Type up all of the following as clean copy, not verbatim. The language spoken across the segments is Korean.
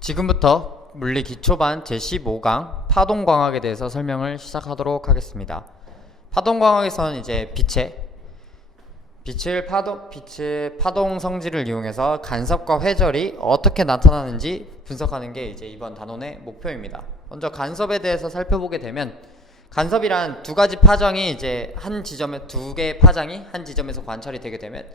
지금부터 물리 기초반 제15강 파동광학에 대해서 설명을 시작하도록 하겠습니다. 파동광학에서는 이제 빛의 파동 성질을 이용해서 간섭과 회절이 어떻게 나타나는지 분석하는 게 이제 이번 단원의 목표입니다. 먼저 간섭에 대해서 살펴보게 되면, 간섭이란 두 가지 파장이 이제 두 개의 파장이 한 지점에서 관찰이 되게 되면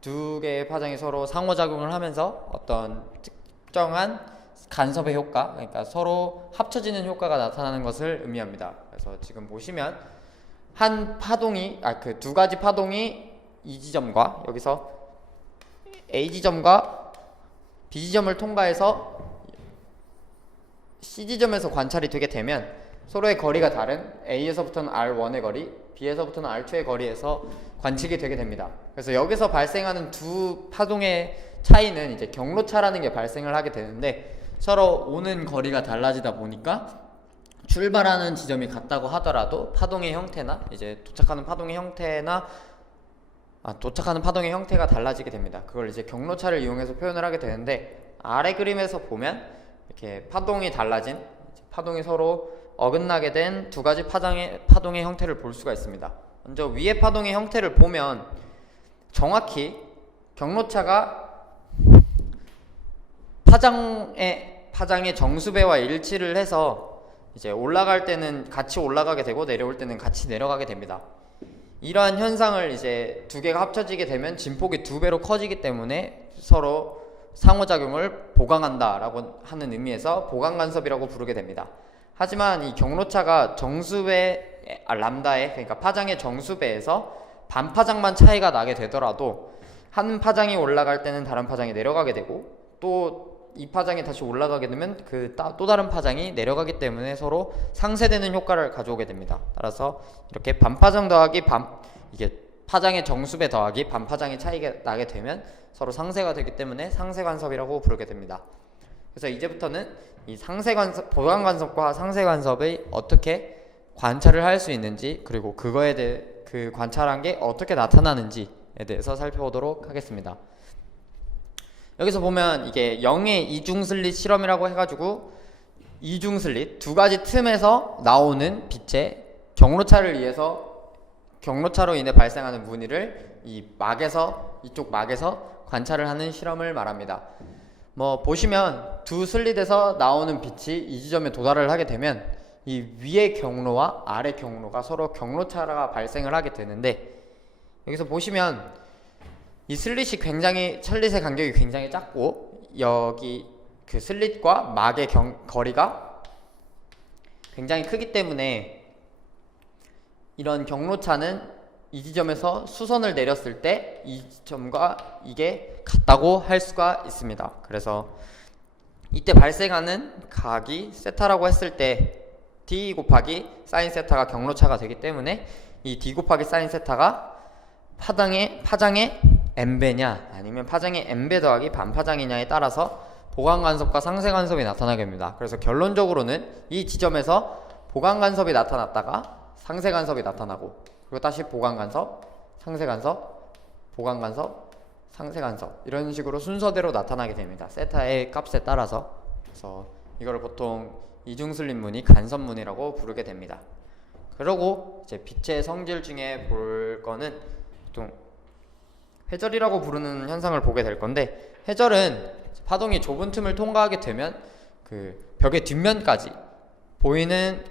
두 개의 파장이 서로 상호작용을 하면서 어떤 특정한 간섭의 효과, 그러니까 서로 합쳐지는 효과가 나타나는 것을 의미합니다. 그래서 지금 보시면 한 파동이 그 두 가지 파동이 이 지점과 여기서 A 지점과 B 지점을 통과해서 C 지점에서 관찰이 되게 되면 서로의 거리가 다른 A에서부터는 R1의 거리, B에서부터는 R2의 거리에서 관측이 되게 됩니다. 그래서 여기서 발생하는 두 파동의 차이는 이제 경로차라는 게 발생을 하게 되는데, 서로 오는 거리가 달라지다 보니까 출발하는 지점이 같다고 하더라도 파동의 형태나 이제 도착하는 파동의 형태가 달라지게 됩니다. 그걸 이제 경로차를 이용해서 표현을 하게 되는데, 아래 그림에서 보면 이렇게 파동이 달라진, 파동이 서로 어긋나게 된 두 가지 파동의 형태를 볼 수가 있습니다. 먼저 위의 파동의 형태를 보면 정확히 경로차가 파장의 정수배와 일치를 해서 이제 올라갈 때는 같이 올라가게 되고 내려올 때는 같이 내려가게 됩니다. 이러한 현상을 이제 두 개가 합쳐지게 되면 진폭이 두 배로 커지기 때문에 서로 상호작용을 보강한다라고 하는 의미에서 보강간섭이라고 부르게 됩니다. 하지만 이 경로차가 람다의, 그러니까 파장의 정수배에서 반파장만 차이가 나게 되더라도 한 파장이 올라갈 때는 다른 파장이 내려가게 되고, 또 이 파장이 다시 올라가게 되면 또 다른 파장이 내려가기 때문에 서로 상쇄되는 효과를 가져오게 됩니다. 따라서 이렇게 반파장 더하기 이게 파장의 정수배 더하기 반파장의 차이가 나게 되면 서로 상쇄가 되기 때문에 상쇄간섭이라고 부르게 됩니다. 그래서 이제부터는 이 보강간섭과 상쇄간섭의 어떻게 관찰을 할 수 있는지, 그리고 그거에 대해 그 관찰한 게 어떻게 나타나는지에 대해서 살펴보도록 하겠습니다. 여기서 보면 이게 0의 이중슬릿 실험이라고 해가지고, 이중슬릿 두 가지 틈에서 나오는 빛의 경로차로 인해 발생하는 무늬를 이쪽 막에서 관찰을 하는 실험을 말합니다. 보시면 두 슬릿에서 나오는 빛이 이 지점에 도달을 하게 되면 이 위의 경로와 아래 경로가 서로 경로차가 발생을 하게 되는데, 여기서 보시면 이 슬릿의 간격이 굉장히 작고, 여기 그 슬릿과 막의 거리가 굉장히 크기 때문에 이런 경로차는 이 지점에서 수선을 내렸을 때 이 지점과 이게 같다고 할 수가 있습니다. 그래서 이때 발생하는 각이 세타라고 했을 때 d 곱하기 사인 세타가 경로차가 되기 때문에 이 d 곱하기 사인 세타가 파장의 n배냐 아니면 파장의 n배 더하기 반파장이냐에 따라서 보강간섭과 상쇄간섭이 나타나게 됩니다. 그래서 결론적으로는 이 지점에서 보강간섭이 나타났다가 상쇄간섭이 나타나고, 그리고 다시 보강간섭, 상쇄간섭, 보강간섭, 상쇄간섭, 이런 식으로 순서대로 나타나게 됩니다. 세타의 값에 따라서. 그래서 이걸 보통 이중슬릿무늬, 간섭무늬라고 부르게 됩니다. 그리고 이제 빛의 성질 중에 볼 거는 보통 회절이라고 부르는 현상을 보게 될 건데, 회절은 파동이 좁은 틈을 통과하게 되면 보이는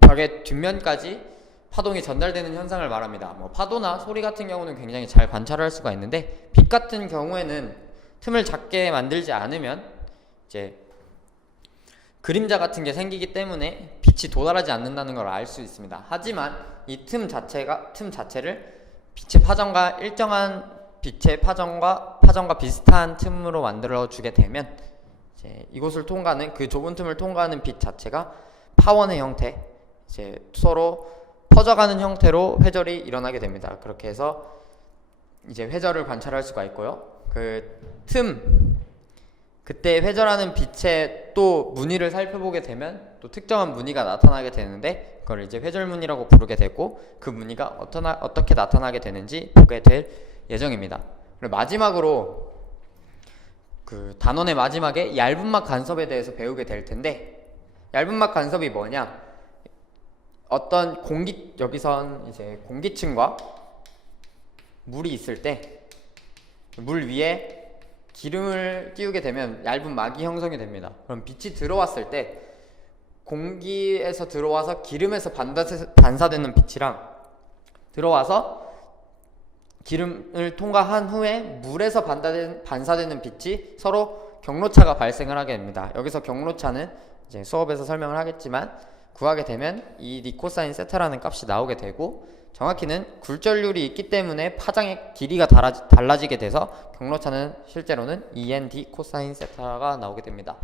벽의 뒷면까지 파동이 전달되는 현상을 말합니다. 파도나 소리 같은 경우는 굉장히 잘 관찰할 수가 있는데, 빛 같은 경우에는 틈을 작게 만들지 않으면 이제 그림자 같은 게 생기기 때문에 빛이 도달하지 않는다는 걸 알 수 있습니다. 하지만 이 틈 자체를 빛의 파장과 일정한 빛의 파장과 비슷한 틈으로 만들어 주게 되면 이제 이곳을 통과하는, 그 좁은 틈을 통과하는 빛 자체가 파원의 형태, 이제 서로 퍼져가는 형태로 회절이 일어나게 됩니다. 그렇게 해서 이제 회절을 관찰할 수가 있고요. 그때 회절하는 빛의 또 무늬를 살펴보게 되면 또 특정한 무늬가 나타나게 되는데, 그걸 이제 회절무늬라고 부르게 되고, 그 무늬가 어떻게 나타나게 되는지 보게 될 예정입니다. 그리고 마지막으로 그 단원의 마지막에 얇은 막 간섭에 대해서 배우게 될 텐데, 얇은 막 간섭이 뭐냐? 어떤 여기선 이제 공기층과 물이 있을 때 물 위에 기름을 띄우게 되면 얇은 막이 형성이 됩니다. 그럼 빛이 들어왔을 때 공기에서 들어와서 기름에서 반사되는 빛이랑 들어와서 기름을 통과한 후에 물에서 반사되는 빛이 서로 경로차가 발생을 하게 됩니다. 여기서 경로차는 이제 수업에서 설명을 하겠지만 구하게 되면 이 니코사인 세타라는 값이 나오게 되고, 정확히는 굴절률이 있기 때문에 파장의 길이가 달라지게 돼서 경로차는 실제로는 END 코사인 세타가 나오게 됩니다.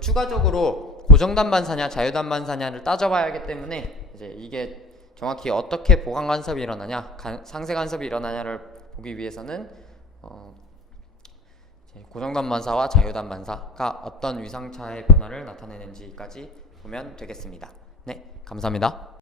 추가적으로 고정단 반사냐 자유단 반사냐를 따져봐야 하기 때문에 이제 이게 정확히 어떻게 보강 간섭이 일어나냐, 상쇄 간섭이 일어나냐를 보기 위해서는 고정단 반사와 자유단 반사가 어떤 위상차의 변화를 나타내는지까지 보면 되겠습니다. 네, 감사합니다.